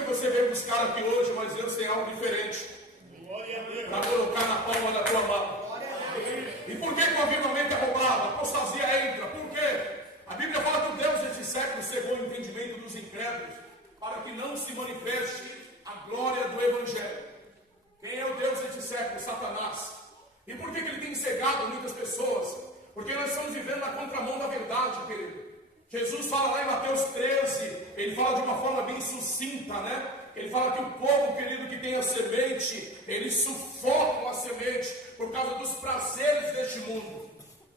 que você veio buscar aqui hoje, mas Deus tem algo diferente para colocar na palma da tua mão. E por que o avivamento é roubado? A apostasia entra. Por quê? A Bíblia fala que o Deus desse século cegou o entendimento dos incrédulos para que não se manifeste a glória do Evangelho. Quem é o Deus desse século? Satanás. E por que ele tem cegado muitas pessoas? Porque nós estamos vivendo na contramão da verdade, querido. Jesus fala lá em Mateus 13, ele fala de uma forma bem sucinta, né? Ele fala que o povo, querido, que tem a semente, eles sufocam a semente por causa dos prazeres deste mundo.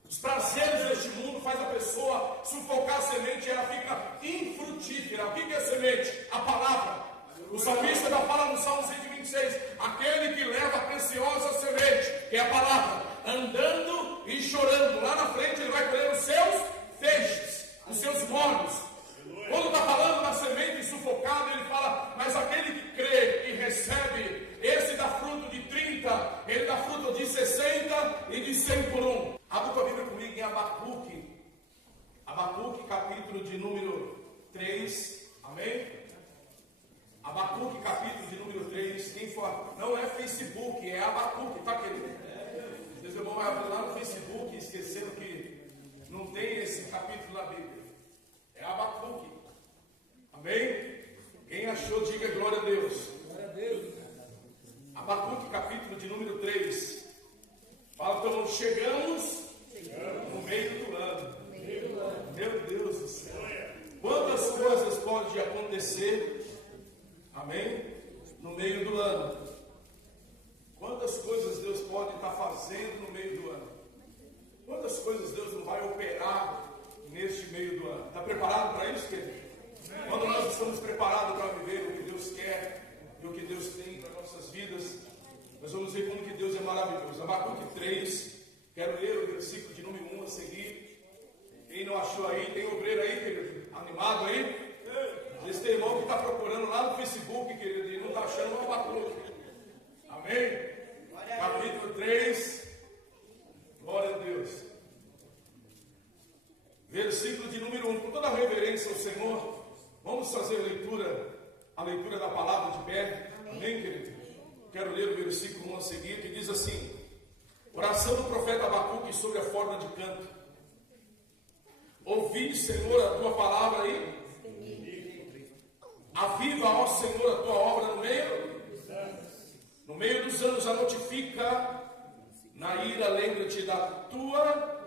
Os prazeres deste mundo faz a pessoa sufocar a semente e ela fica infrutífera. O que é semente? A palavra. O salmista já fala no Salmo 126, aquele que leva a preciosa semente, que é a palavra, andando e chorando, lá na frente ele vai colher os seus feixes, os seus molhos. Quando está falando da semente sufocada, ele fala, mas aquele que crê e recebe, esse dá fruto de 30, ele dá fruto de 60 e de 100 por um. Abra tua Bíblia comigo em Abacuque, capítulo de número 3, amém? Abacuque, capítulo de número 3, quem for, não é Facebook, é Abacuque, tá, querido? Deus é bom, vai abrir lá no Facebook, esquecendo que não tem esse capítulo na Bíblia. É Abacuque, amém? Quem achou, diga glória a Deus. Glória a Deus. Abacuque, capítulo de número 3, fala, então chegamos no meio do ano. Meu Deus do céu, quantas coisas podem acontecer, amém, no meio do ano? Quantas coisas Deus pode estar fazendo no meio do ano? Quantas coisas Deus não vai operar neste meio do ano? Está preparado para isso, querido? Quando nós estamos preparados para viver o que Deus quer e o que Deus tem para nossas vidas, nós vamos ver como que Deus é maravilhoso. Abacuque 3, quero ler o versículo de número 1 a seguir. Quem não achou aí, tem obreiro aí, querido? Animado aí? Esse tem irmão que está procurando lá no Facebook, querido, e não está achando o Abacuque. Amém? Capítulo 3, glória a Deus. Versículo de número 1, com toda a reverência ao Senhor, vamos fazer a leitura da palavra de pé. Amém, querido? Quero ler o versículo 1 a seguir, que diz assim: oração do profeta Abacuque sobre a forma de canto. Ouvi, Senhor, a tua palavra aí. Aviva, ó Senhor, a tua obra no meio dos anos, a notifica. Na ira, lembra-te da tua.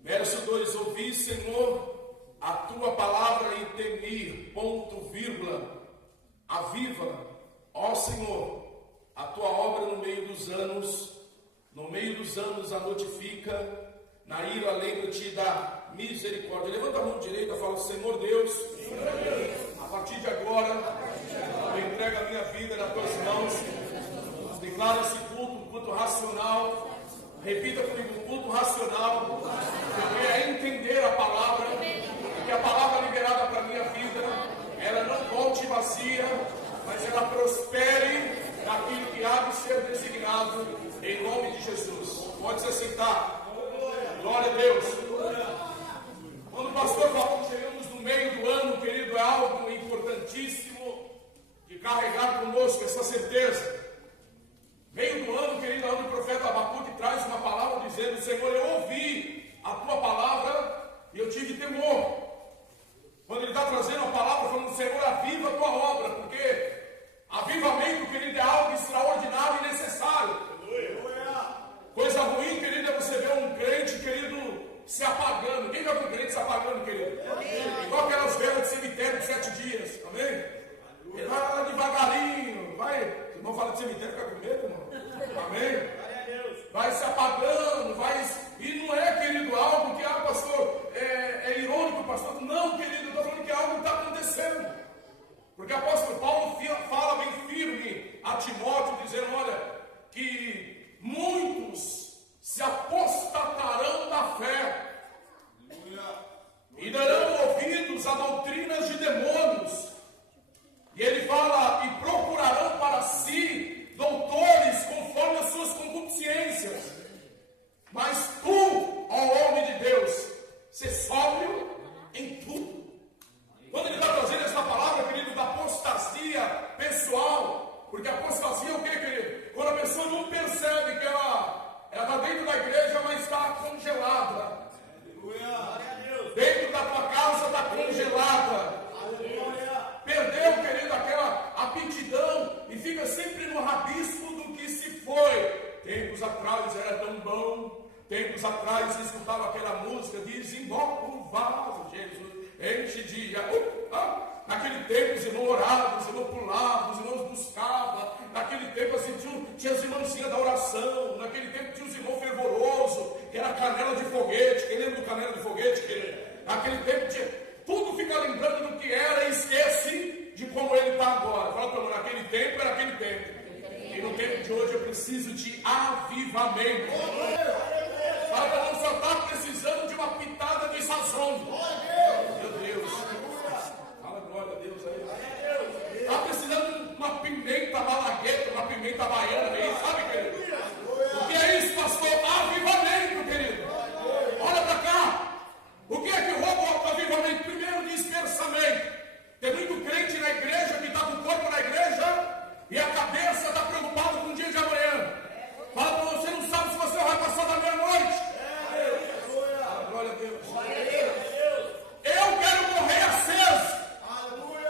Verso 2: ouvi, Senhor, a tua palavra e temi, ponto, vírgula. Aviva, ó Senhor, a tua obra no meio dos anos a notifica. Na ira, lembra-te da misericórdia. Levanta a mão direita e fala: Senhor Deus, a partir de agora, eu entrego a minha vida nas tuas mãos. Declaro esse culto, um culto racional. Repita comigo: um culto racional. Eu quero entender a palavra, que a palavra liberada para a minha vida, ela não volte vazia, mas ela prospere naquilo que há de ser designado, em nome de Jesus. Pode se sentar. Glória a Deus. Quando o pastor falou que chegamos no meio do ano, querido, é algo importantíssimo de carregar conosco essa certeza. Meio do ano, querido, é onde o profeta Abacuque traz uma palavra dizendo: Senhor, eu ouvi a tua palavra e eu tive temor. Quando ele está trazendo a palavra, falando: Senhor, aviva a tua obra, porque avivamento, querido, é algo extraordinário e necessário. Coisa ruim, querido, é você ver um crente, querido, se apagando. Quem já viu um crente se apagando, querido? Igual aquelas velas de cemitério de 7 dias, amém? Ele vai lá devagarinho, vai. Se não fala de cemitério, fica com medo, irmão. Amém? Vai se apagando, vai. E não é, querido, algo que, pastor, é irônico, pastor. Não, querido, eu estou falando que algo está acontecendo. Porque a atrás você escutava aquela música, desemboca o vaso, Jesus, enche de... Naquele tempo os irmãos oravam, os irmãos pulavam, os irmãos buscavam. Naquele tempo assim, tinha as irmãzinhas da oração. Naquele tempo tinha os irmãos fervorosos, que era canela de foguete. Quem lembra do canela de foguete? Naquele tempo tinha... Tudo fica lembrando do que era e esquece de como ele está agora. Fala para mim, naquele tempo era aquele tempo. E no tempo de hoje eu preciso de avivamento. Fala para mim, só está precisando de uma pitada de sazão. Meu Deus. Fala glória a Deus aí. Está precisando de uma pimenta malagueta, uma pimenta baiana aí, sabe, querido? O que é isso, pastor? Avivamento, querido. Olha para cá. O que é que rouba o avivamento? Primeiro, dispersamento. Tem muito crente na igreja que está com o corpo na igreja e a cabeça está preocupada com o dia de amanhã. Fala para você, não sabe se você vai passar da meia-noite. Glória a Deus. Eu quero morrer aceso.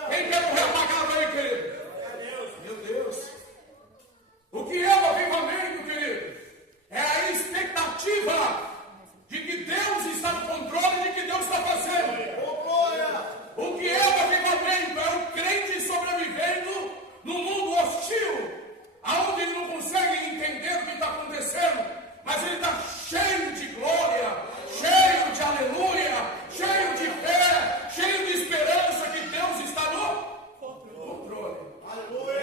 Quem quer morrer apagado aí, querido? Meu Deus. O que é o avivamento, querido? É a expectativa de que Deus está no controle de que Deus está fazendo. O que é o avivamento? É o crente sobrevivendo num mundo hostil, aonde ele não consegue entender o que está acontecendo, mas ele está cheio de glória, cheio de aleluia, cheio de fé, cheio de esperança que Deus está no controle.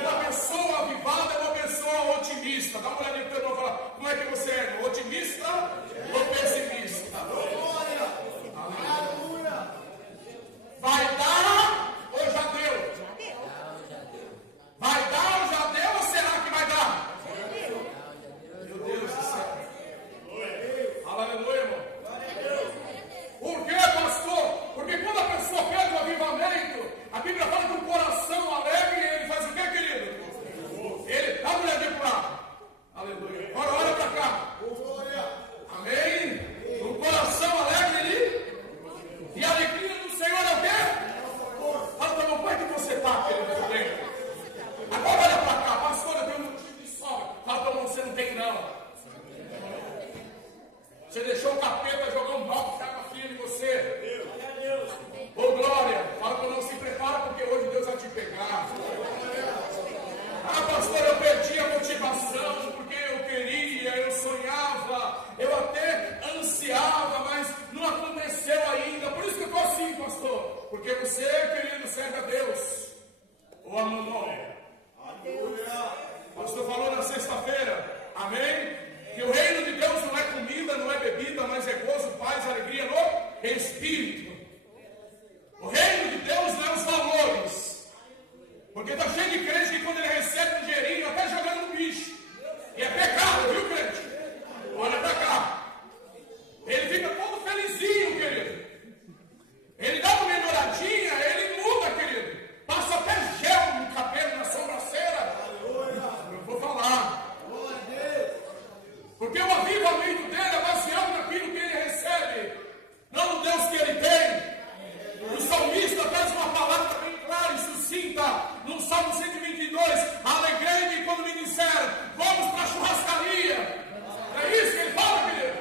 Uma pessoa avivada é uma pessoa otimista. Dá uma olhadinha para eu falar, como é que você é? Otimista ou pessimista? Vai dar ou já deu? Vai dar ou já deu ou será que vai dar? Meu Deus do céu. Aleluia, irmão. Por quê, pastor? Porque quando a pessoa perde o avivamento, a Bíblia fala que o coração alegre, ele faz o quê, querido? Ele dá uma olhadinha para lá. Aleluia. Agora olha para cá. Amém? O coração alegre, ele... E a alegria do Senhor é o quê? Fala para meu pai que você está, querido. Agora olha para cá, pastor, eu tenho um motivo de sobra. Fala para você, não tem não. Você deixou o capeta jogar um balde de água fria em você. Ô glória, fala para não se prepara porque hoje Deus vai te pegar. Ah, pastor, eu perdi a motivação porque eu queria, eu sonhava, eu até ansiava, mas não aconteceu ainda. Por isso que eu estou assim, pastor. Porque você, querido, serve a Deus. Ou a mamãe. O pastor falou na sexta-feira, amém? Que o reino de Deus não é comida, não é bebida, mas é gozo, paz, alegria no Espírito. O reino de Deus não é os valores. Porque está cheio de crente que quando ele recebe um dinheirinho, até jogando no bicho. E é pecado, viu, crente? Olha para cá. Ele fica todo felizinho, querido. Ele dá uma melhoradinha, ele muda, querido. Passa até gel no cabelo, na sobrancelha. Eu vou falar. Porque o avivamento dele é baseado naquilo que ele recebe, não no Deus que ele tem. O salmista traz uma palavra bem clara e sucinta no Salmo 122. Alegrei-me quando me disseram, vamos para a churrascaria. É isso que ele fala, querido.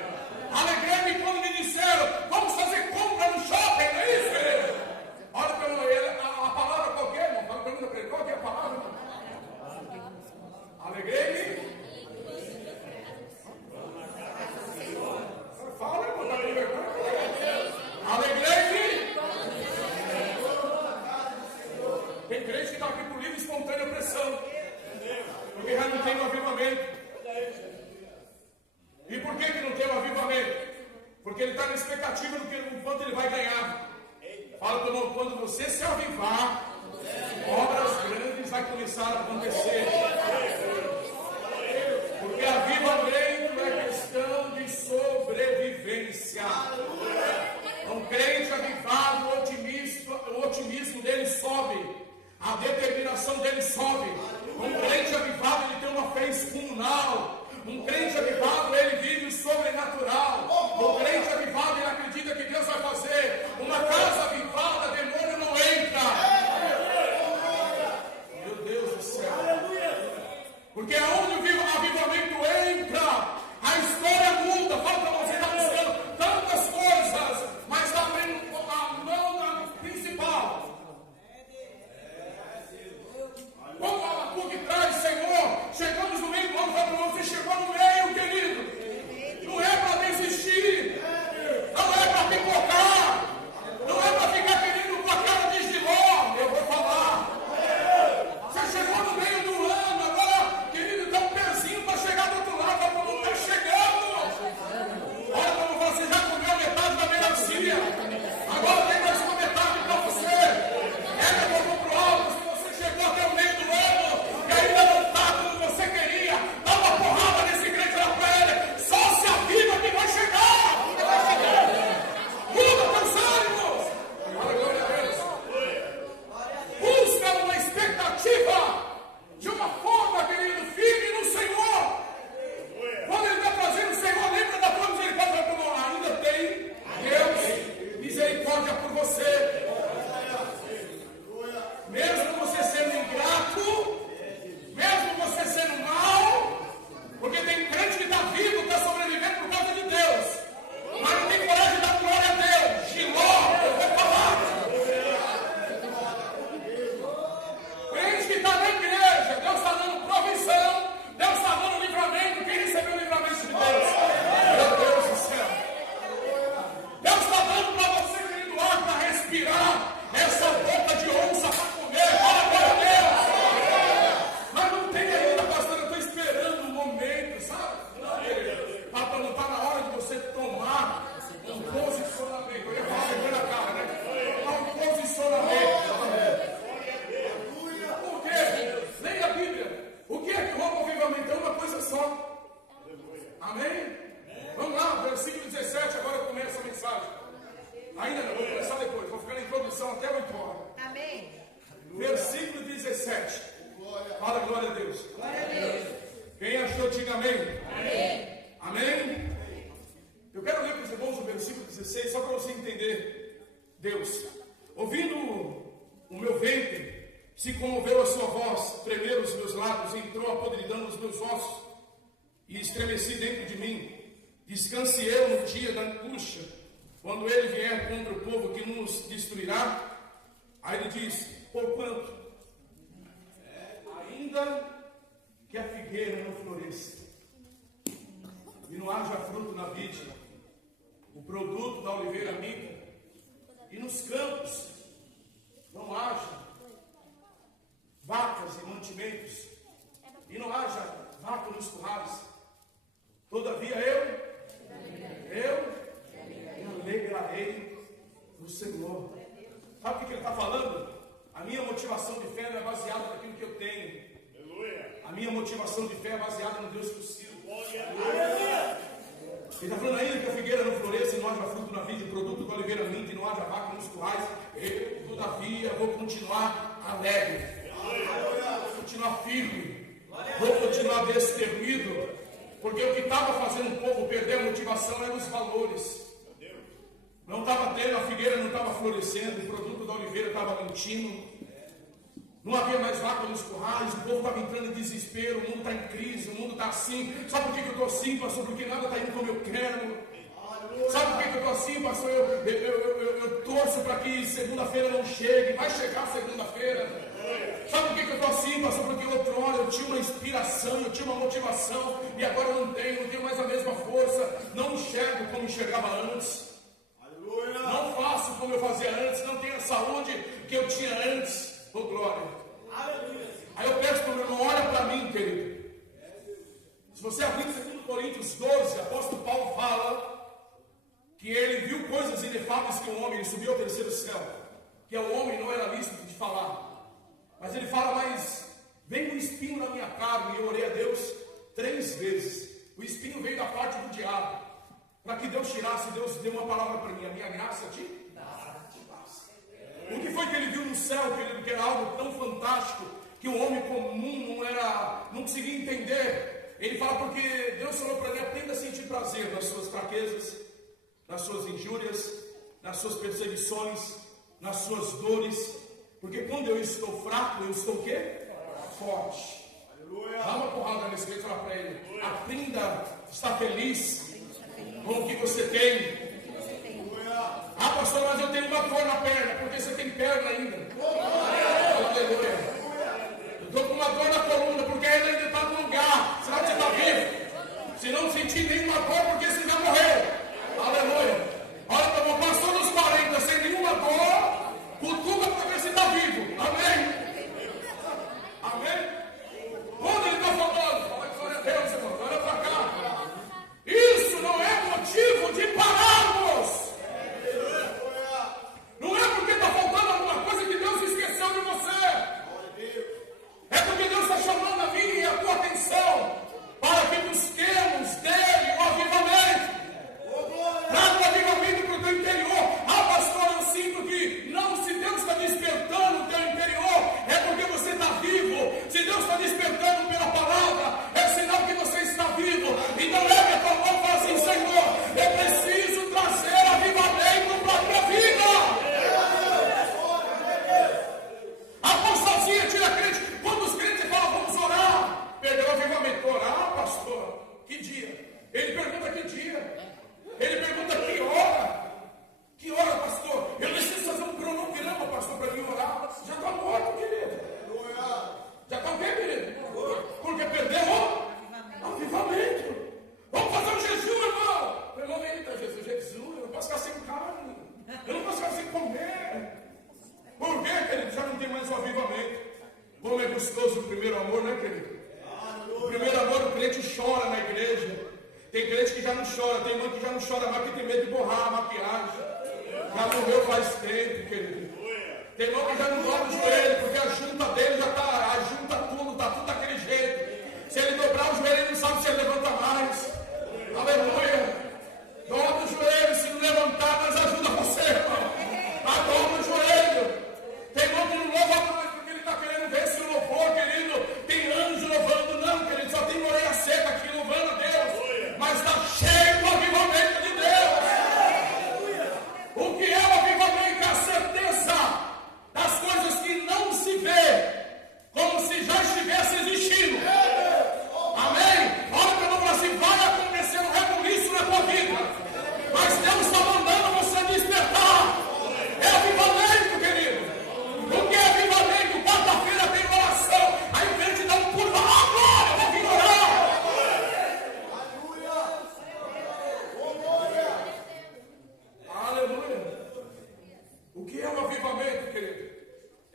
Alegrei-me quando me disseram, vamos fazer compra no shopping. Não é isso, querido? Olha para ele, a palavra qualquer, irmão. Fala para mim, qual que é a palavra? Alegrei-me. Fala, irmão, tá com vergonha? Alegrei-me. Tem crente que está aqui por livre e espontânea pressão. Porque já não tem um avivamento. E por que não tem um avivamento? Porque ele está na expectativa do quanto ele vai ganhar. Fala para o irmão, quando você se avivar, obras grandes vai começar a acontecer. Porque avivamento é questão de sobrevivência. Um crente avivado, o otimismo dele sobe. A determinação dele sobe. Um crente avivado, ele tem uma fé excomunal. Um crente avivado, ele vive o sobrenatural. Um crente avivado, ele acredita que Deus vai fazer. Uma casa avivada, demônio não entra. Meu Deus do céu. Porque aonde o avivamento entra, a história muda. Fala para você, está buscando vitória. Amém. Versículo 17. Fala glória a Deus. Glória a Deus. Quem achou, diga amém. Amém. Amém? Eu quero ler para os irmãos o versículo 16, só para você entender. Deus, ouvindo o meu ventre, se comoveu a sua voz, tremeram os meus lábios, entrou a podridão nos meus ossos, e estremeci dentro de mim. Descanse eu no dia da angústia, quando ele vier contra o povo que nos destruirá. Aí ele diz: porquanto, ainda que a figueira não floresça, e não haja fruto na vide, o produto da oliveira amiga, e nos campos não haja vacas e mantimentos, e não haja vaca nos currais, todavia eu me alegrarei no Senhor. Sabe o que ele está falando? A minha motivação de fé não é baseada naquilo que eu tenho. A minha motivação de fé é baseada no Deus que eu sirvo. Ele está falando ainda que a figueira não floresça e não haja fruto na vide, o produto da oliveira minta e não haja vaca nos currais. Eu, todavia, vou continuar alegre. Vou continuar firme. Vou continuar destemido. Porque o que estava fazendo o povo perder a motivação eram os valores. Não estava tendo, a figueira não estava florescendo, o produto da oliveira estava mentindo. Não havia mais vaca nos currais, o povo estava entrando em desespero, o mundo está em crise, o mundo está assim. Sabe por que eu estou assim, pastor? Porque nada está indo como eu quero. Sabe por que eu estou assim, pastor? Eu torço para que segunda-feira não chegue, vai chegar segunda-feira. Sabe por que eu estou assim, pastor? Porque outrora eu tinha uma inspiração, eu tinha uma motivação, e agora eu não tenho mais a mesma força, não enxergo como enxergava antes. Não faço como eu fazia antes, não tenho a saúde que eu tinha antes. Oh, glória. Aí eu peço para o meu irmão, olha para mim, querido. Se você abrir 2 Coríntios 12, o apóstolo Paulo fala que ele viu coisas inefáveis que o homem, ele subiu ao terceiro céu, que o homem não era lícito de falar. Mas ele fala, mas veio um espinho na minha carne, e eu orei a Deus 3 vezes. O espinho veio da parte do diabo. Para que Deus tirasse, Deus deu uma palavra para mim: a minha graça te basta. O que foi que ele viu no céu, querido, que era algo tão fantástico, que o homem comum não conseguia entender. Ele fala, porque Deus falou para ele: aprenda a sentir prazer nas suas fraquezas, nas suas injúrias, nas suas perseguições, nas suas dores. Porque quando eu estou fraco, eu estou o quê? Forte. Dá uma porrada nesse peito e fala para ele: aprenda a estar feliz com o que você tem. Ah, pastor, mas eu tenho uma dor na perna. Porque você tem perna ainda. Aleluia. Eu estou com uma dor na coluna, porque ela ainda está no lugar. Será que você está vivo? Se não sentir nenhuma dor, porque você já morreu. Aleluia. Olha, eu passou nos 40 sem nenhuma dor, cutuca para ver se está vivo. Amém? Amém? Quando ele está falando, fala glória a Deus, irmão, olha para cá. Isso não é motivo de pararmos. Não é porque está faltando alguma coisa que Deus esqueceu de você. É porque Deus está chamando a minha e a tua atenção para que busquemos dele o avivamento. Traga o avivamento para o teu interior. Ah, pastor, eu sinto que não, se Deus está despertando o teu interior, é porque você está vivo. Se Deus está despertando pela palavra, é sinal que você está vivo. Então leve a tua mão e fala assim: Senhor, eu preciso trazer avivamento para a minha vida. A apostasia tira crente. Quando os crentes falam, vamos orar, perdeu o avivamento. Orar, pastor? Que dia? Ele pergunta que dia. Ele pergunta que hora. Que hora, pastor? Eu preciso fazer um cronograma, pastor, para mim orar. Já está morto, querido. Já está o quê, querido? Porque perdeu o avivamento. Vamos fazer um jejum, irmão. Meu irmão, eita, Jesus, eu não posso ficar sem carne. Eu não posso ficar sem comer. Por quê, querido? Já não tem mais o avivamento. Como é gostoso o primeiro amor, né, querido? O primeiro amor, o crente chora na igreja. Tem crente que já não chora, tem irmão que já não chora mais porque tem medo de borrar a maquiagem. Já morreu faz tempo, querido. Tem irmão que já não dobra o joelho, porque a junta dele já está, a junta tudo, está tudo daquele jeito. Se ele dobrar o joelho, ele não sabe se ele levanta mais. Aleluia. Dobra o joelho, se não levantar, Deus ajuda você, irmão. Dobra o joelho.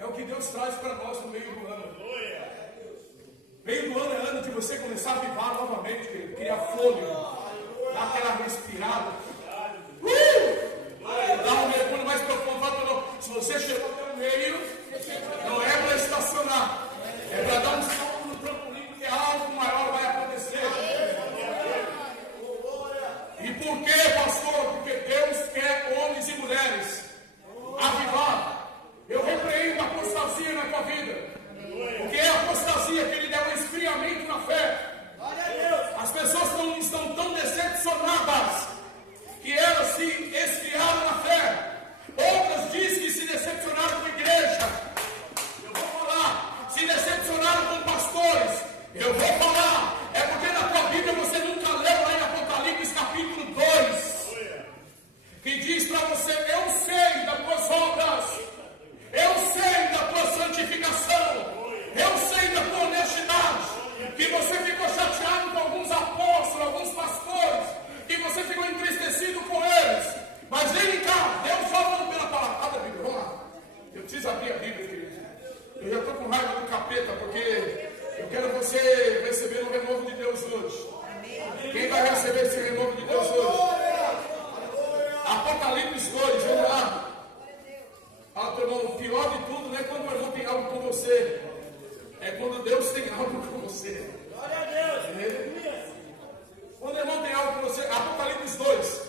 o que Deus traz para nós no meio do ano. Meio do ano é ano de você começar a avivar novamente, querido. Criar fôlego. Dar aquela respirada. Dá um mergulho mais profundo. Se você chegou até o meio, não é para estacionar. É para dar um salto no trampolim, porque algo maior vai acontecer. E por quê, pastor? Porque Deus quer homens e mulheres avivar. Eu repreendo a apostasia na tua vida. Porque é a apostasia que ele dá um esfriamento na fé. As pessoas estão tão decepcionadas que elas se esfriaram na fé. Outras dizem que se decepcionaram com a igreja. Eu vou falar. Se decepcionaram com pastores. Eu vou falar. É porque na tua Bíblia você nunca leu lá em Apocalipse capítulo 2. Que diz para você: eu sei das tuas obras. Eu sei da tua santificação. Eu sei da tua honestidade. Que você ficou chateado com alguns apóstolos, alguns pastores. Que você ficou entristecido com eles. Mas vem cá, Deus falando pela palavra. Abre a Bíblia, vamos lá. Eu preciso abrir a Bíblia, querido. Eu já estou com raiva do capeta, porque eu quero você receber o renovo de Deus hoje. Quem vai receber esse renovo de Deus hoje? Apocalipse 2, vamos lá. Fala para o irmão, o pior de tudo não é quando o irmão tem algo com você. É quando Deus tem algo com você. Glória a Deus. Quando o irmão tem algo com você, Apocalipse 2.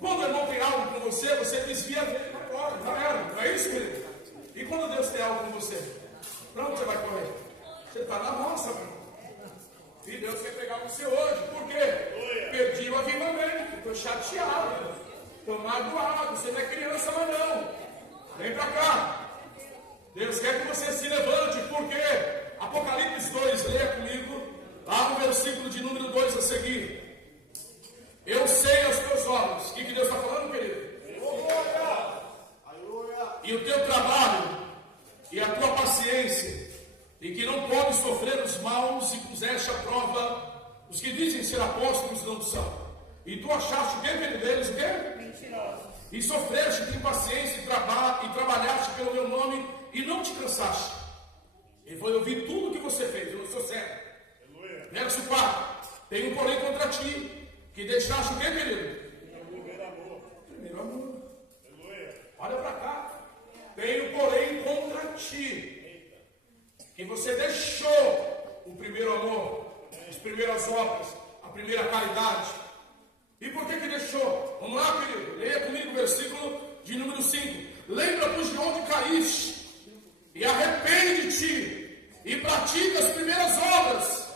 Quando o irmão tem algo com você, você desvia dele para fora. Não é isso, querido? E quando Deus tem algo com você, para onde você vai correr? Você está na roça, meu irmão. E Deus quer pegar você hoje. Por quê? Perdi o avivamento. Estou chateado. Estou magoado. Você não é criança, mas não. Vem para cá. Deus quer que você se levante. Por quê? Apocalipse 2, leia comigo. Lá no versículo de número 2 a seguir. Eu sei as tuas obras. O que Deus está falando, querido? E o teu trabalho e a tua paciência, e que não podes sofrer os maus, e puseste à prova os que dizem ser apóstolos não são. E tu achaste o que, querido, deles? O quê? Mentirosos. E sofreste de impaciência e trabalhaste pelo meu nome e não te cansaste. Ele foi ouvir tudo que você fez. Eu não sou cego. Verso 4. Tenho porém contra ti que deixaste o que, querido? Primeiro amor. Olha para cá. Tenho porém contra ti que você deixou o primeiro amor, as primeiras obras, a primeira caridade. E por que deixou? Vamos lá, querido. Leia comigo o versículo de número 5. Lembra-vos de onde caíste e arrepende-te e pratica as primeiras obras.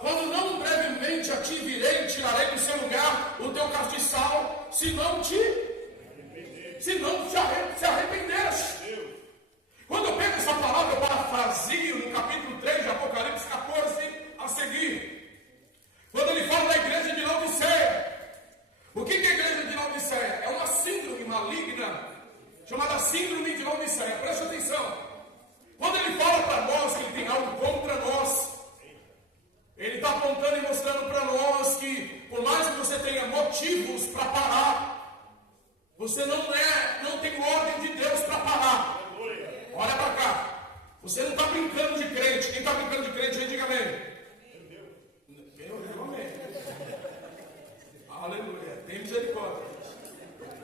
Quando não brevemente a ti virei e tirarei do seu lugar o teu castiçal, se não te arrependeste. Quando eu pego essa palavra, eu parafrasio no capítulo 3 de Apocalipse 14 a seguir. Quando ele fala da igreja de Laodiceia. O que é a igreja de Laodiceia? É uma síndrome maligna chamada síndrome de Laodiceia. Presta atenção. Quando ele fala para nós que ele tem algo contra nós, ele está apontando e mostrando para nós que, por mais que você tenha motivos para parar, você não tem ordem de Deus para parar. Olha para cá. Você não está brincando de crente. Quem está brincando de crente, diga amém. Amém. Aleluia. Tem misericórdia.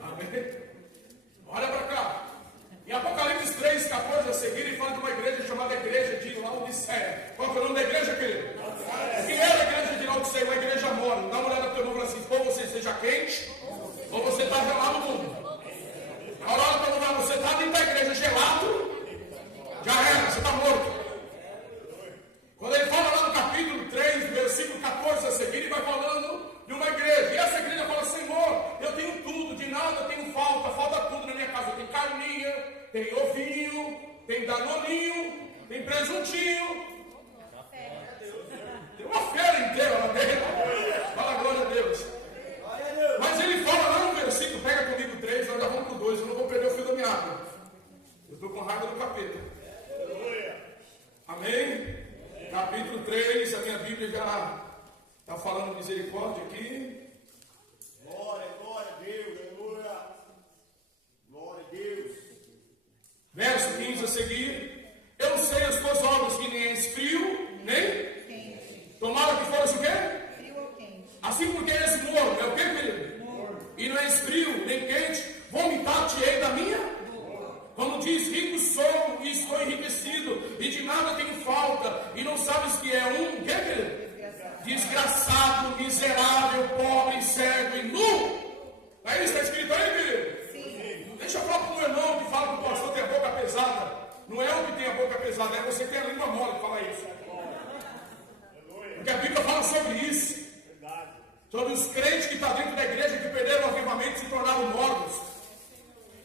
Amém. Olha para cá. Em Apocalipse 3, 14 a seguir, ele fala de uma igreja chamada Igreja de Laodiceia. Qual é o nome da igreja, querido? O que era a igreja de Laodiceia? Uma igreja morna. Dá uma olhada para o teu irmão e fala assim: ou você seja quente, ou você está gelado no mundo. Na hora para mudar, você está dentro da igreja gelado, já era, você está morto. Quando ele fala lá no capítulo 3, versículo 14 a seguir, ele vai falando de uma igreja. E essa igreja fala: Senhor, eu tenho tudo, de nada eu tenho falta tudo na minha casa. Eu tenho carninha, tem ovinho, tem danoninho, tem presuntinho. Tem uma feira inteira lá dentro. Fala glória a Deus. Mas ele fala lá no versículo, pega comigo 3, nós já vamos para o 2, eu não vou perder o fio da meada. Eu estou com raiva do capeta. Amém? Capítulo 3, a minha Bíblia já está falando misericórdia aqui. Glória a Deus, aleluia. Glória a Deus. Verso 15 a seguir. Eu sei as tuas obras, que nem és frio, nem quente. Tomara que fosse o quê? Frio ou quente. Assim porque és morno, é o quê, querido? Morno. E não és frio, nem quente, vomitar-te-ei da minha boca. Como diz, rico sou e estou enriquecido, e de nada tenho falta, e não sabes que é um, quê, querido? Desgraçado, miserável, pobre, cego e nu. É isso que está escrito aí, querido? Sim. Deixa eu falar para o meu irmão que fala que o pastor tem a boca pesada. Não é o que tem a boca pesada, é você que tem a língua mole que fala isso. Porque a Bíblia fala sobre isso. Sobre os crentes que estão dentro da igreja que perderam o avivamento e se tornaram mornos.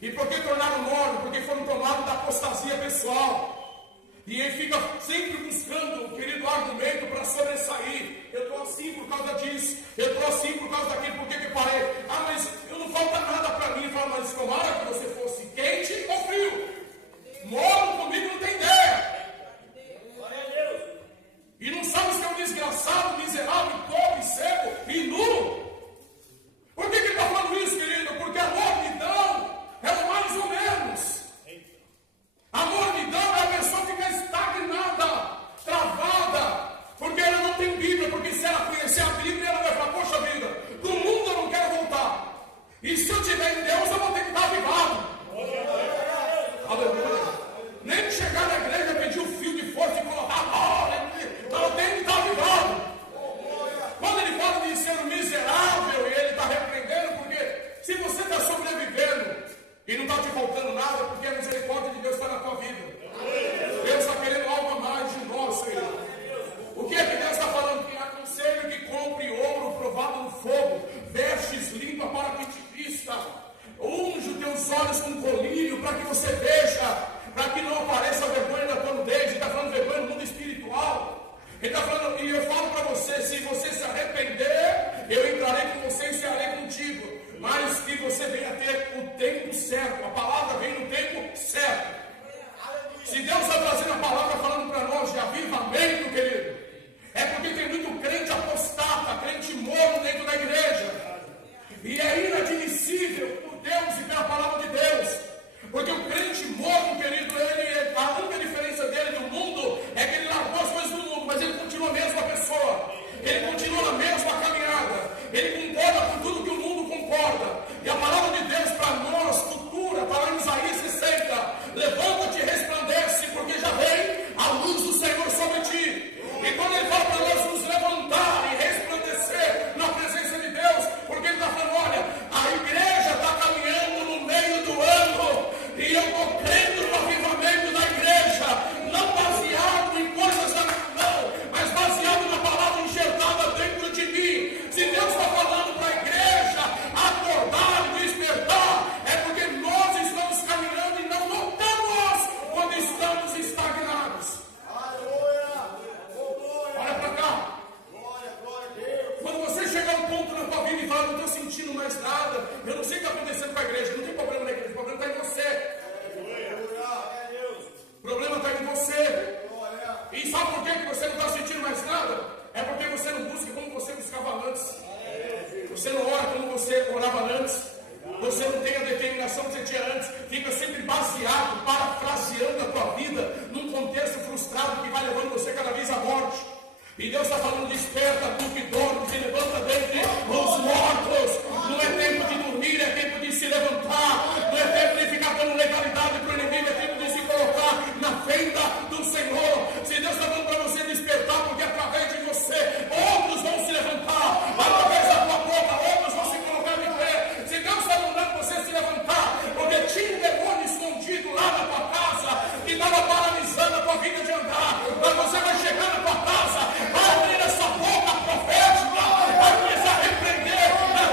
E por que tornaram mornos? Porque foram tomados da apostasia pessoal. E ele fica sempre buscando o querido argumento para sobressair. Eu estou assim por causa disso. Eu estou assim por causa daquilo. Por que parei? Ah, mas eu não falta nada para mim. Fala, mas tomara que você fosse quente ou frio. Morno comigo não tem ideia. E não sabe se é um desgraçado, miserável, pobre, cego e nu. Por que ele está falando isso, querido? Porque a mornidão é o mais ou menos. A mornidão é a pessoa que fica estagnada, travada, porque ela não tem Bíblia, porque se ela conhecer a Bíblia, ela vai falar, poxa vida, do mundo eu não quero voltar. E se eu tiver em Deus, eu vou ter que estar avivado. Aleluia. Nem que chegar na igreja, pedir um fio de força e colocar, aleluia, eu tenho que estar avivado. Quando ele fala de ser um miserável, e ele está repreendendo, porque se você está sobrevivendo, e não está te faltando nada, porque a misericórdia de Deus está na tua vida. Deus está querendo algo a mais de nós, querido. O que é que Deus está falando? Que aconselho que compre ouro provado no fogo, vestes limpas para que te vista, unge os teus olhos com colírio para que você veja, para que não apareça a vergonha da tua nudez. Ele está falando vergonha no mundo espiritual. Ele está falando, e eu falo para você, se você se arrepender, eu entrarei com você e cearei contigo. Mas que você venha ter o tempo certo. A palavra vem no tempo certo. Se Deus está trazendo a palavra falando para nós de avivamento, querido, é porque tem muito crente apostata, crente morno dentro da igreja. E é inadmissível por Deus e pela palavra de Deus. Porque o crente morno, querido, a única diferença dele do mundo é que ele largou as coisas do mundo, mas ele continua a mesma pessoa. Ele continua na mesma caminhada. Ele concorda com tudo que o mundo concorda. E a palavra de Deus para nós, futura, está lá em Isaías 60. Levanta-te e resplandece, porque já vem a luz do Senhor sobre ti. E quando ele fala para nós nos levantar e resplandecer na presença de Deus, porque ele está falando, olha, a igreja está caminhando no meio do ano, e eu estou crendo no avivamento da igreja, não baseado em coisas da não, mas baseado na palavra enxertada dentro de mim. Se Deus está falando para a igreja acordar e despertar, é porque nós estamos caminhando e não notamos quando estamos estagnados. Olha para cá. Quando você chegar a um ponto na tua vida e falar, não estou sentindo mais nada, eu não sei o que está acontecendo com a igreja, não tem problema na igreja, o problema está em você. O problema está em você. E sabe por que você não está sentindo mais nada? É porque você não busca como você buscava antes. Você não ora como você orava antes. Você não tem a determinação que você tinha antes. Fica sempre baseado, parafraseando a tua vida num contexto frustrado que vai levando você cada vez à morte. E Deus está falando, desperta tu que dorme, se levanta dentre os mortos. Não é tempo de dormir, é tempo de se levantar. Não é tempo de ficar dando legalidade para o inimigo, é tempo de se colocar na fenda do Senhor. Se Deus está falando para você despertar, porque através de você outros vão se levantar. Através da tua boca outros vão se colocar de pé. Se Deus está mandando você se levantar, porque tinha um demônio escondido lá na tua casa, que estava paralisando a tua vida de andar, mas você vai chegar na tua casa, vai abrir essa boca profética, vai começar a repreender na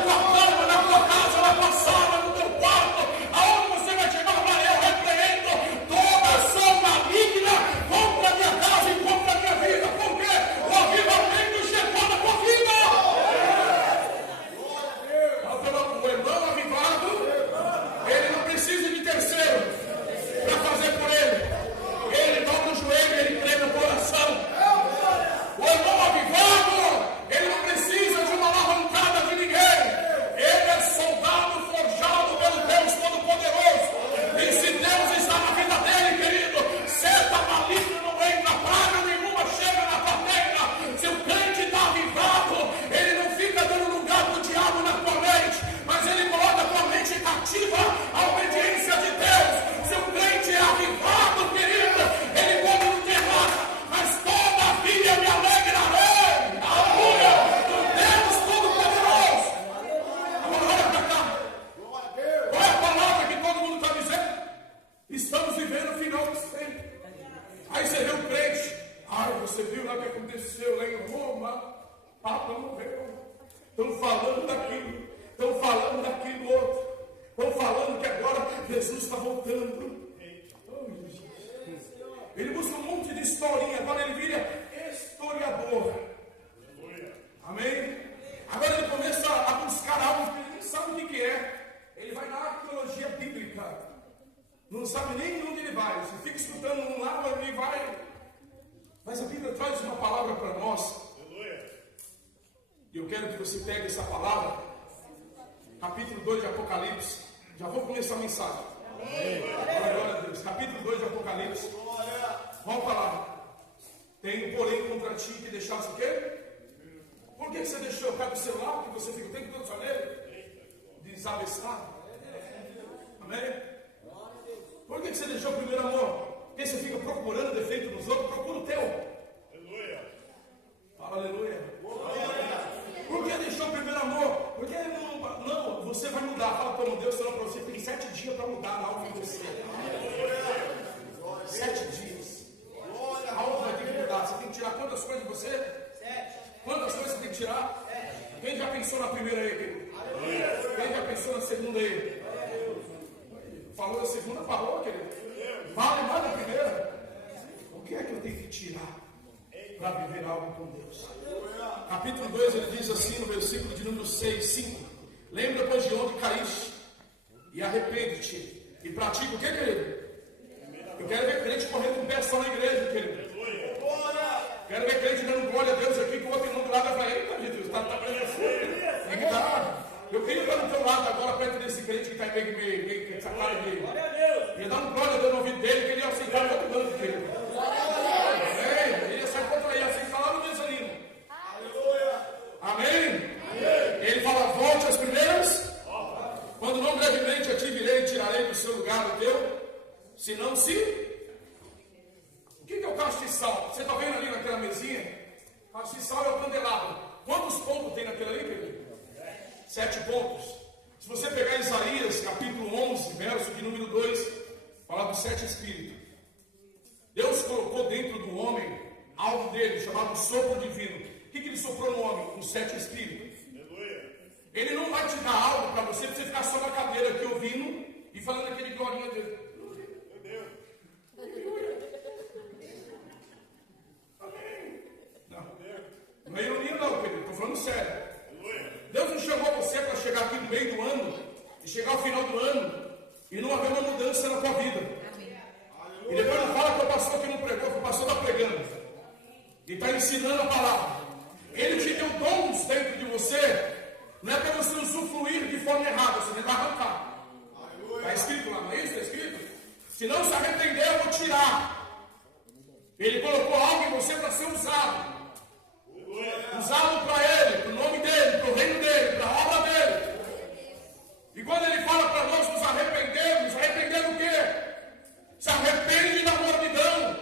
aconteceu lá em Roma, Papa morreu. Estão falando daquilo, estão falando daquilo outro. Estão falando que agora Jesus está voltando. Ele busca um monte de historinha, agora ele vira historiador. Amém? Agora ele começa a buscar algo que ele não sabe o que é. Ele vai na arqueologia bíblica. Não sabe nem onde ele vai. Você fica escutando um lado e vai. Mas a Bíblia traz uma palavra para nós. E eu quero que você pegue essa palavra. Capítulo 2 de Apocalipse. Já vou começar a mensagem. Glória a Deus. Capítulo 2 de Apocalipse. Vamos falar. Tenho, porém, contra ti que deixasse o quê? Por que você deixou o cara do celular? Porque você fica o tempo todo falando? Desabestado. Amém? Por que você deixou o primeiro amor? Porque você fica procurando defeito nos outros? Procura o teu. Aleluia. Fala aleluia. Por que deixou o primeiro amor? Porque não, você vai mudar. Fala para Deus, falando para você, tem 7 dias para mudar algo em você. 7 dias. Algo vai ter que mudar. Você tem que tirar quantas coisas de você? 7. Quantas coisas você tem que tirar? Quem já pensou na primeira aí, querido? Quem já pensou na segunda aí? Falou na segunda, falou, querido. Vale mais na primeira. O que é que eu tenho que tirar para viver algo com Deus? Capítulo 2, ele diz assim no versículo de número 6, 5. Lembra, pois, de onde caíste e arrepende-te e pratica o que, querido? Eu quero ver crente correndo com o pé só na igreja, querido. Quero ver crente dando glória a Deus aqui, com o outro irmão do lado vai, eita, Jesus, está preso. Tem que estar. Eu queria estar do teu lado agora, perto desse crente que está meio que essa cara dele. Glória a Deus. Ia dar um glória a Deus no ouvido dele, que ele ia aceitar o outro banco, querido. Ele ia sair contra ele, ia aceitar lá no mezanino. Amém? Ele fala, volte às primeiras. Quando não brevemente eu te virei e tirarei do seu lugar o teu. Se não se... O que é o castiçal? Você está vendo ali naquela mesinha? Castiçal é o candelabro. Quantos pontos tem naquele ali, querido? 7 pontos. Se você pegar Isaías, capítulo 11, verso de número 2, fala dos 7 espíritos. Deus colocou dentro do homem algo dele, chamado sopro divino. O que ele soprou no homem? Os 7 espíritos. Ele não vai te dar algo para você ficar só na cadeira aqui ouvindo e falando aquele glorinha dele. Não é ironia não, querido, estou falando sério. Deus não chamou você para chegar aqui no meio do ano e chegar ao final do ano e não haver uma mudança na tua vida. E depois não fala que o pastor que não pregou, que o pastor está pregando e está ensinando a palavra. Ele te deu dons dentro de você, não é para você usufruir de forma errada, você vai arrancar. Está escrito lá, não é isso? Está escrito? Se não se arrepender, eu vou tirar. Ele colocou algo em você para ser usado. Usado para ele, para o nome dele, para o reino dele, para a obra dele. E quando ele fala para nós nos arrependermos, arrepender do quê? Se arrepende da mordidão,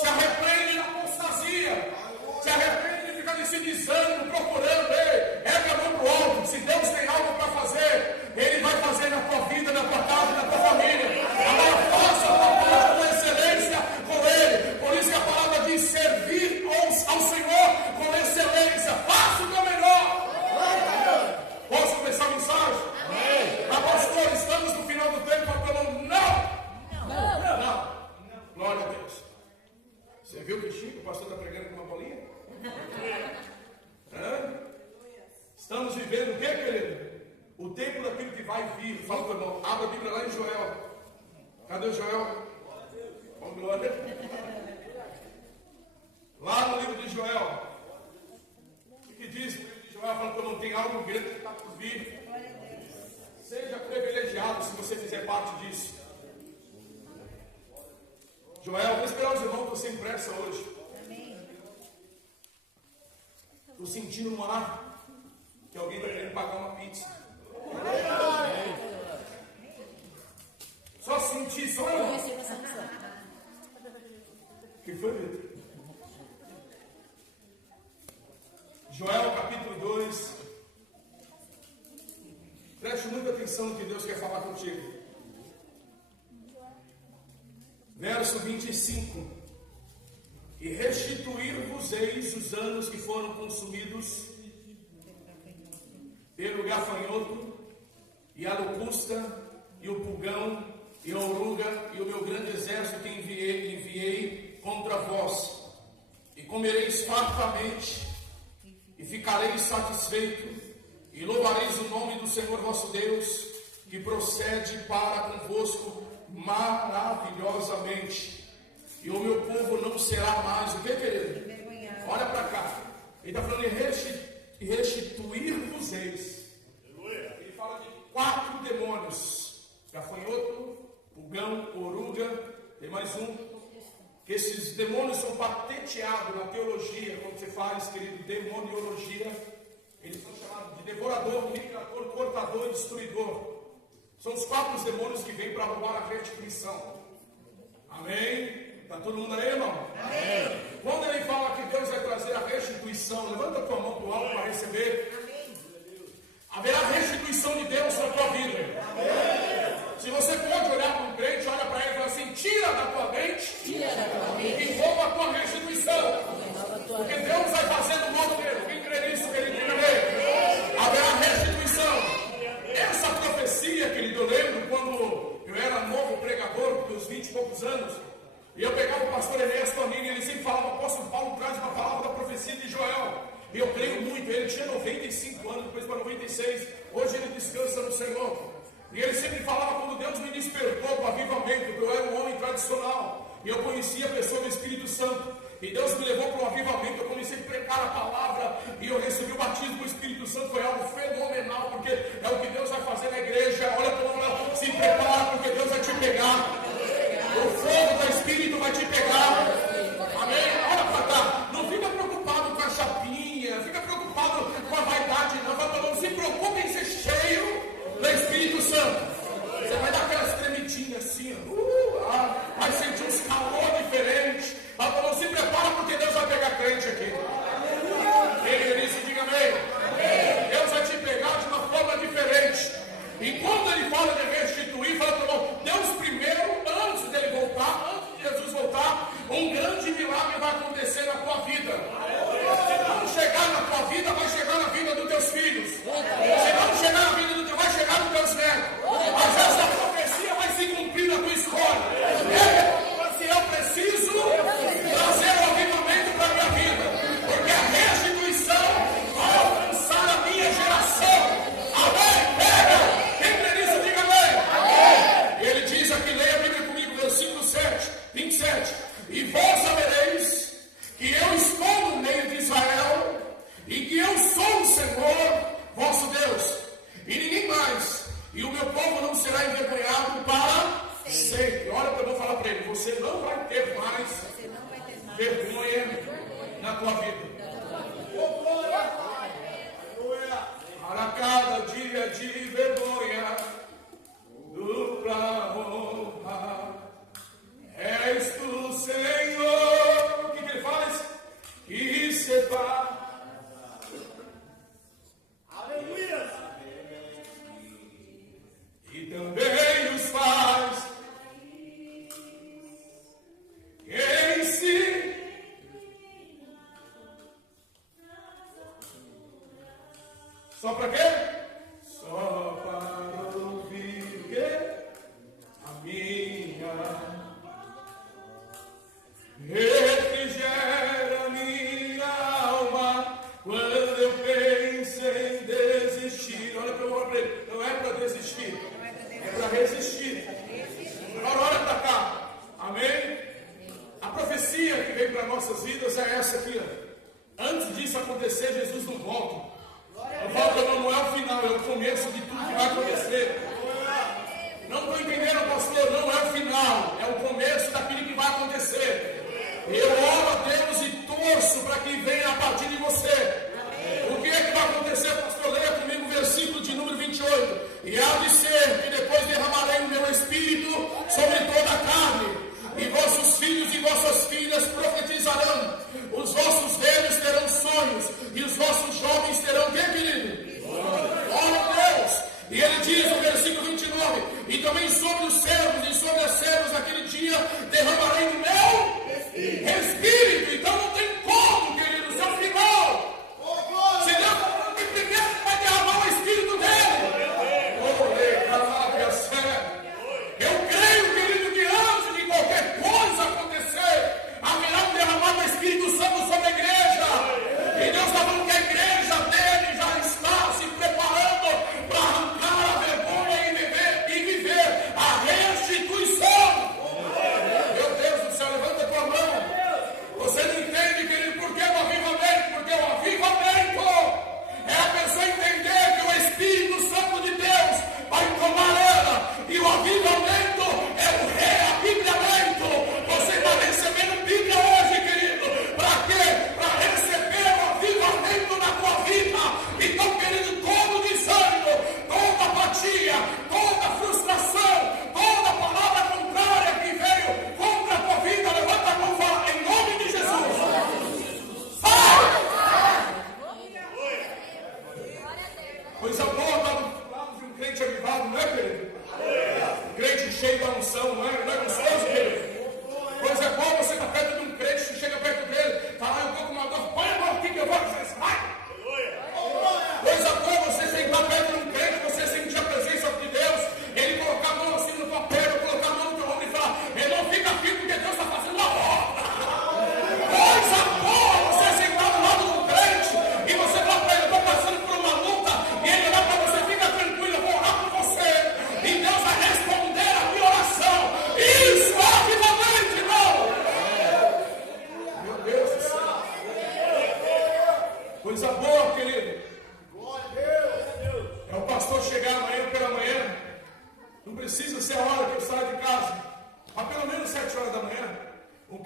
se arrepende da apostasia, se arrepende de ficar nesse desânimo, procurando ele. Ergue a mão para o alto. Se Deus tem algo para fazer, Ele vai fazer na tua vida, na tua casa, na tua família. Agora faça a tua parte com excelência com Ele. Por isso que a palavra diz servir ao Senhor com excelência. Faça o teu melhor. Posso começar a mensagem? Pastor, estamos no final do tempo, falando não. Glória a Deus. Você viu que Chico, o pastor está pregando com uma bolinha? Estamos vivendo o que, querido? O tempo daquilo que vai vir. Fala para o irmão, abra a Bíblia lá em Joel. Cadê o Joel? Vamos, glória. Lá no livro de Joel. O que diz o livro de Joel? Falando que não tem algo grande que está por vir. Seja privilegiado se você fizer parte disso. Joel, vou esperar os irmãos, estou sem pressa hoje. Estou sentindo no ar que alguém está querendo pagar uma pizza. Só senti, só eu. O que foi, Vitor? Joel capítulo 2. Preste muita atenção no que Deus quer falar contigo. Verso 25. e restituir-vos-eis os anos que foram consumidos pelo gafanhoto, e a locusta, e o pulgão, e a oruga, e o meu grande exército que enviei contra vós. E comereis fartamente, e ficareis satisfeitos, e louvareis o nome do Senhor vosso Deus, que procede para convosco maravilhosamente. E o meu povo não será mais, o que, querido? Olha para cá. Ele está falando em restituir-vos-eis. Ele fala de 4 demônios: gafanhoto, pulgão, oruga, tem mais um. Que esses demônios são patenteados na teologia, quando você faz, querido, demoniologia. Eles são chamados de devorador, liquidador, cortador e destruidor. São os 4 demônios que vêm para roubar a restituição. Amém? Está todo mundo aí, irmão? Amém. Quando ele fala que Deus vai trazer a restituição, levanta a tua mão para o alto para receber. Amém. Haverá restituição de Deus na tua vida. Amém. Se você pode olhar para um crente, olha para ele e fala assim: tira da tua mente e rouba a tua restituição. Porque Deus vai fazendo o modo dele. Quem crê nisso, querido, diga amém. Haverá restituição. Essa profecia, querido, eu lembro quando eu era novo pregador, dos 20 e poucos anos, e eu pegava o pastor Enéas Tonini, e ele sempre falava: o apóstolo Paulo traz uma palavra da profecia de Joel. E eu creio muito, ele tinha 95 anos, depois para 96, hoje ele descansa no Senhor. E ele sempre falava: quando Deus me despertou para o avivamento, eu era um homem tradicional, e eu conhecia a pessoa do Espírito Santo, e Deus me levou para o avivamento, eu comecei a pregar a palavra, e eu recebi o batismo do Espírito Santo. Foi algo fenomenal, porque é o que Deus vai fazer na igreja. Olha para lá, se prepara, porque Deus vai te pegar. O fogo do Espírito vai te pegar. Amém? Olha para cá. Não fica preocupado com a chapinha, fica preocupado com a vaidade, não. Não se preocupe em ser cheio do Espírito Santo. Você vai dar aquelas tremidinhas assim, vai sentir uns calor diferentes. Não se prepara, porque Deus vai pegar crente aqui. Ele disse: diga amém. Deus vai te pegar de uma forma diferente. E quando ele fala de restituir, fala para o Deus primeiro, antes dele voltar, antes de Jesus voltar, um grande milagre vai acontecer na tua vida. Se não chegar na tua vida, vai chegar na vida dos teus filhos. Se não chegar na vida do teu, vai chegar nos teus netos. Mas essa profecia vai se cumprir na tua escola. Se eu preciso trazer o avivamento para a minha vida, porque a restituição vai alcançar a minha geração. Amém? Pega! Quem crê nisso, diga amém. Ele diz aqui, leia a Bíblia comigo, versículo 27. E vós sabereis que eu estou no meio de Israel, e que eu sou o Senhor vosso Deus, e ninguém mais, e o meu povo não será envergonhado para sempre. Olha que eu vou falar para ele: você não vai ter mais vergonha na tua vida. Para cada dia de vergonha, dupla honra, és tu, Senhor. O que ele faz? Que separa. Aleluia. E também os faz em si. Só para quê? Só para ouvir o quê? A minha refrigera minha alma quando eu penso em desistir. Olha para eu ele, não é para desistir, é para resistir. Agora olha para cá. Amém? A profecia que vem para nossas vidas é essa aqui, ó. Antes disso acontecer, Jesus não volta. Não volta, não é o final, é o começo de tudo que vai acontecer. Não estou entendendo, pastor? Não é o final, é o começo daquilo que vai acontecer. Eu oro a Deus e torço para que venha a partir de você. O que é que vai acontecer, pastor? Leia comigo o versículo de número 28. E há de ser que depois derramarei o meu espírito sobre toda a carne, e vossos filhos e vossas filhas profetizarão, os vossos velhos terão sonhos, e os vossos jovens terão o que, querido? Glória a Deus! E ele diz no versículo 29, e também sobre os servos e sobre as servas naquele dia derramará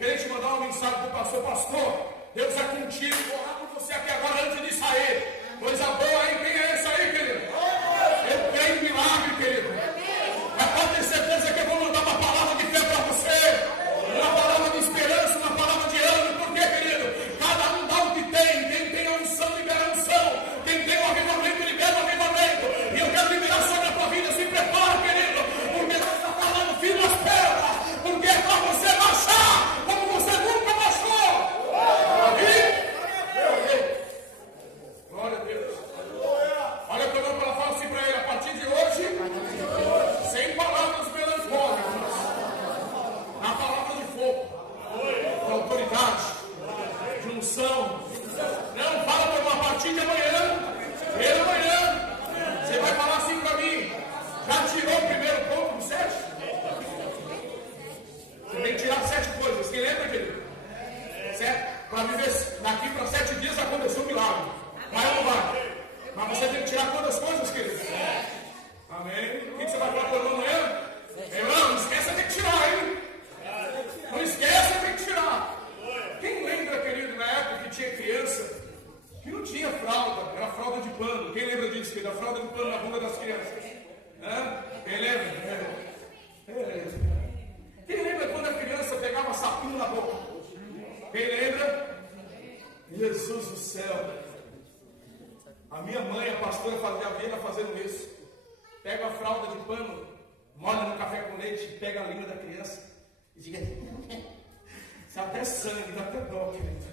querer te mandar uma mensagem para o pastor. Pastor, Deus é contigo, vou orar por você aqui agora antes de sair. Coisa boa, hein? Quem é esse aí, querido? Eu creio em milagre, querido. Mas pode ter certeza que eu vou mandar uma palavra de fé para você. Uma palavra de esperança, uma palavra de ânimo. Por quê, querido? Cada um dá o que tem. Quem tem a unção, libera a unção. Quem tem o avivamento, libera o avivamento. E eu quero liberar sobre a tua vida. Se prepara, querido. Porque Deus está falando, filho, as pedras. Porque é para você baixar como você nunca baixou. Glória a Deus. Olha o que eu vou falar assim para ele. A partir de hoje, sem palavras melancólicas, na palavra de fogo, de autoridade, de unção. Não fala como a partir de amanhã. Pela manhã, você vai falar assim para mim. Já tirou o primeiro ponto do 7? Você tem que tirar 7 coisas. Quem lembra, querido? Certo? Para viver daqui para 7 dias aconteceu um milagre. Vai ou não vai? Mas você tem que tirar quantas coisas, querido? Amém? O que você vai falar para amanhã? Não esqueça, tem que tirar, hein? Não esqueça, tem que tirar. Quem lembra, querido, na época que tinha criança que não tinha fralda, era fralda de pano? Quem lembra disso, querido? A fralda de pano na bunda das crianças. Quem lembra? Quem lembra quando a criança pegava sapinho na boca? Quem lembra? Jesus do céu. A minha mãe, a pastora, fazia a vida fazendo isso. Pega a fralda de pano, molha no café com leite, pega a língua da criança e diga: sai até sangue, dá até dó, querido.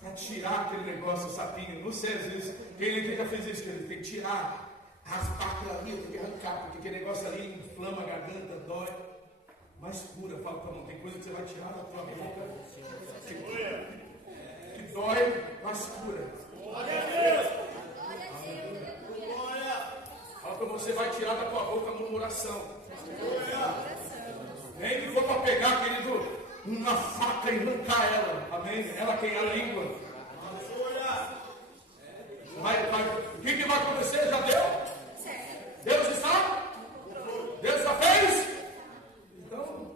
Para tirar aquele negócio, o sapinho. Não sei, às vezes, quem já fez isso, querido? Tem que tirar, raspar aquilo ali, tem que arrancar, porque aquele negócio ali inflama a garganta, dói. Mas cura, fala para não, tem coisa que você vai tirar da tua boca que dói, mas cura. Glória a Deus. Fala para você, vai tirar da tua boca a murmuração. Nem que for para pegar, querido, uma faca e arrancar ela. Amém? Ela quem é a língua. O que vai acontecer? Já deu? Deus está? Deus já fez? Então,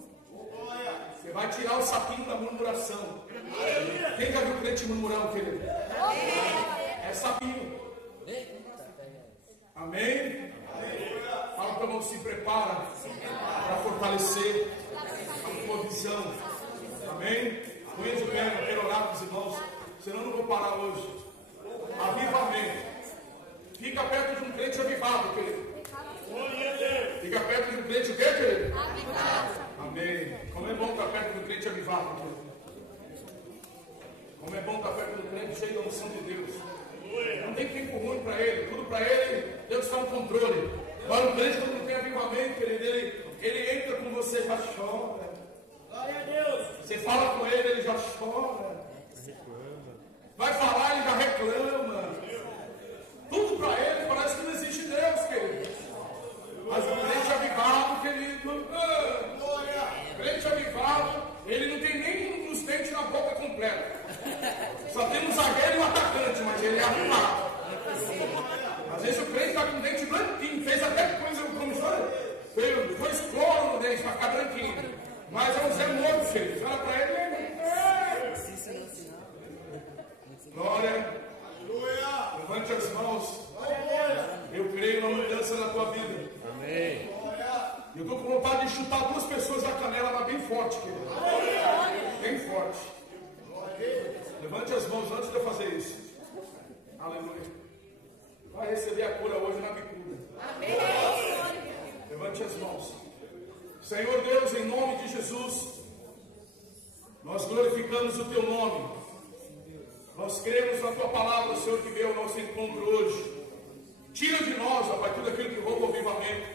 você vai tirar o sapinho da murmuração. Quem já viu crente murmurando, querido? É sapinho. Amém? Fala para não se prepara para fortalecer a tua visão. Amém? Põe de pé, eu quero orar com os irmãos. Senão eu não vou parar hoje. Avivamento. Fica perto de um crente avivado, querido. Fica perto de um crente o quê, querido? Amém. Como é bom estar perto de um crente avivado, querido. Como é bom estar perto de um crente cheio da unção de Deus. Não tem tempo ruim para ele. Tudo para ele, Deus está no controle. Agora o crente, quando não tem avivamento, querido, ele entra com você e já chora. Glória a Deus. Você fala com ele já chora. Vai falar, ele já reclama. Tudo para ele parece que não existe Deus, querido. Mas o crente avivado, querido, o crente avivado, ele não tem nem os dentes na boca completa. Só tem um zagueiro e um atacante, mas ele é avivado. Às vezes o crente está com o dente branquinho, fez até coisa promissora, foi cloro no dente para ficar branquinho. Mas é um Zé morto, filho. Olha para ele. Glória. Levante as mãos. Eu creio na mudança na tua vida. Amém. Eu estou com vontade de chutar 2 pessoas na canela, mas bem forte, querido. Bem forte. Levante as mãos antes de eu fazer isso. Aleluia. Vai receber a cura hoje na bicuda. Amém. Levante as mãos. Senhor Deus, em nome de Jesus, nós glorificamos o teu nome. Nós cremos na tua palavra, Senhor, que veio ao nosso encontro hoje. Tira de nós, ó Pai, tudo aquilo que rouba o avivamento.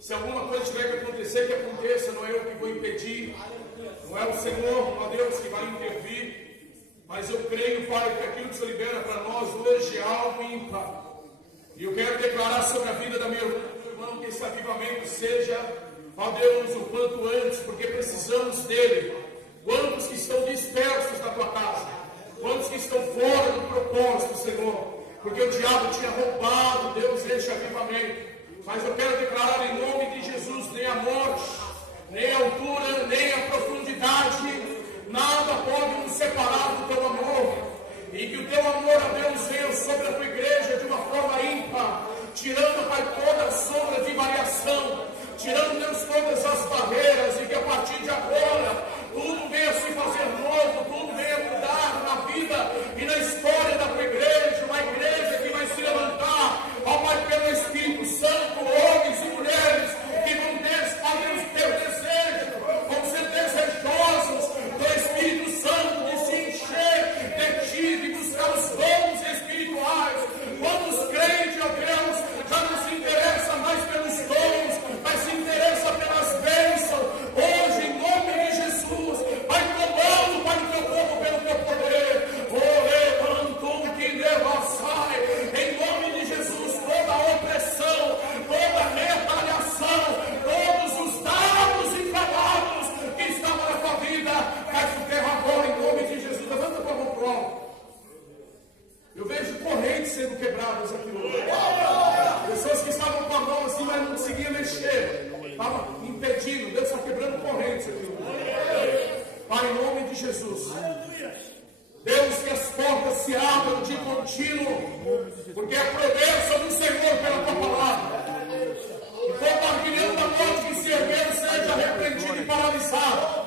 Se alguma coisa tiver que acontecer, que aconteça. Não é eu que vou impedir. Não é o Senhor, ó Deus, que vai intervir. Mas eu creio, Pai, que aquilo que o Senhor libera para nós hoje é algo ímpar. E eu quero declarar sobre a vida da minha irmã que esse avivamento seja, ó Deus, o quanto antes, porque precisamos dele. Quantos que estão dispersos na tua casa? Quantos que estão fora do propósito, Senhor? Porque o diabo tinha roubado, Deus, este avivamento. Mas eu quero declarar em nome de Jesus, nem a morte, nem a altura, nem a profundidade, Pai, toda sombra de variação, tirando, Deus, todas as barreiras, e que a partir de agora, tudo venha se fazer novo, tudo venha mudar na vida e na história da tua igreja, uma igreja que vai se levantar, ó Pai, pelo Espírito Santo, homens e mulheres que vão ter desejo, vão ser desejosos do Espírito Santo, de se encher de ti, de buscar os dons espirituais. Quantos crentes, ó Deus, já não se interessa mais pelos dons, mas se interessa pelas bênçãos. Hoje, em nome de Jesus, vai tomando, Pai, o teu povo pelo teu poder. Levanto que devassai, em nome de Jesus, toda a opressão, toda a retaliação, todos os dados e pecados que estavam na tua vida, cai por terra agora, em nome de Jesus. Levanta a tua mão pro alto. Eu vejo correntes sendo quebradas aqui hoje. Pessoas que estavam com a mão assim, mas não conseguiam mexer. Estavam impedindo. Deus está quebrando correntes aqui hoje. Pai, em nome de Jesus. Deus, que as portas se abram de contínuo, porque a promessa do Senhor pela tua palavra. E todo arguilhão da morte que se ergueu seja repreendido e paralisado.